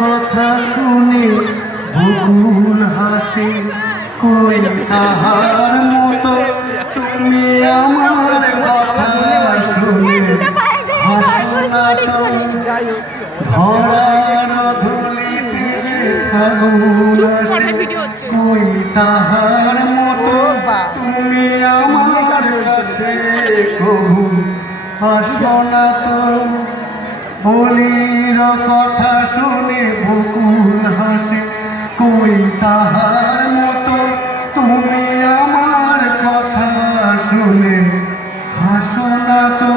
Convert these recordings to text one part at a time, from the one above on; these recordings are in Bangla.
কথা শুনে বকুল হাসে, কই তাহার মতো তুমি আমার কথা শুনে হাসো না তো। ধরার ধুলিতে ফাগুন আসে, কই তাহার মতো তুমি আমার কাছে কবু হাসো না তো। বলির কথা শুনে বকুল হাসে, কই তাহার মতো তুমি আমার কথা শুনে হাসো না তো।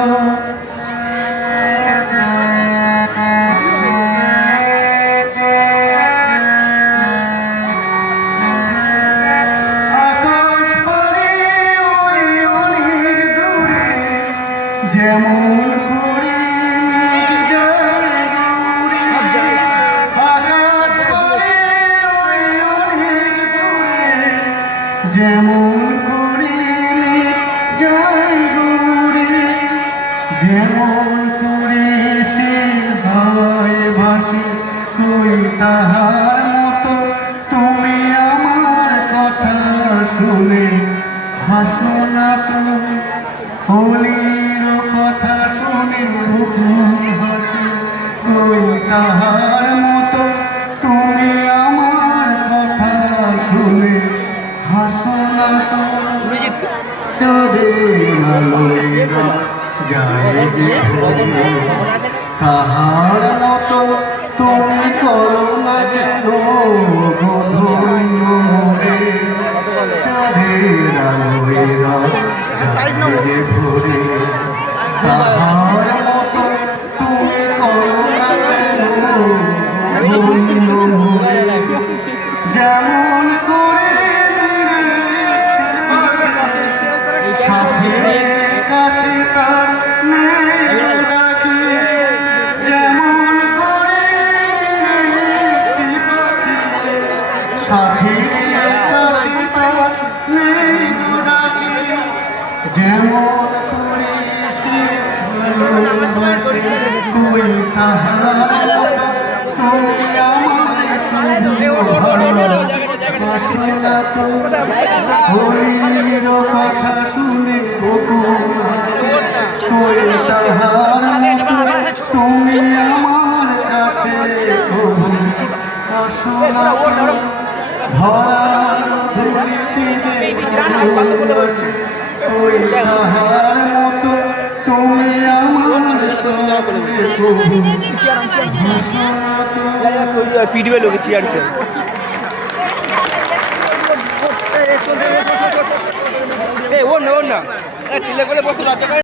আকাশ পারে ওই অনেক দূরে, যেমন করে মেঘ যায় দূরে। আকাশ পারে ওই অনেক দূরে, যেমন করে মেঘ যায় দূরে। যেমন করে সে হাওয়ায় ভাসে, কই তাহার মতো তুমি আমার কথা শুনে হাসো না তো। হোলির কথা শুনে বকুল হাসে, কই তাহার মতো তুমি আমার কথা শুনে হাসো না তো। চাঁদের আলোয় যায় যে ভরে, তাহার মতো তুমি করো না যেন ধন্য মোরে। চাঁদের আলোয় যায় যে ভরে, তাহার মতো তুমি করো না যেন ধন্য মোরে। যেমন করে সাথীর কাছে তার নেই রাখি, যেমন করে সাথীর কাছে তার নেই রাখি। যেমন করে সে ভালোবাসে, কই তাহার তুমি আমার হোলির কথা শুনে বকুল কই তাহার তুমি আমার কাছে কবু হাসো না তো। ধরা ধুলিতে ফাগুন আসে, কই তাহার মতো তুমি আমার কাছে কবু হাসো না তো। পিডিবে লোকে চেয়ার ওর না ছেলে করে বসে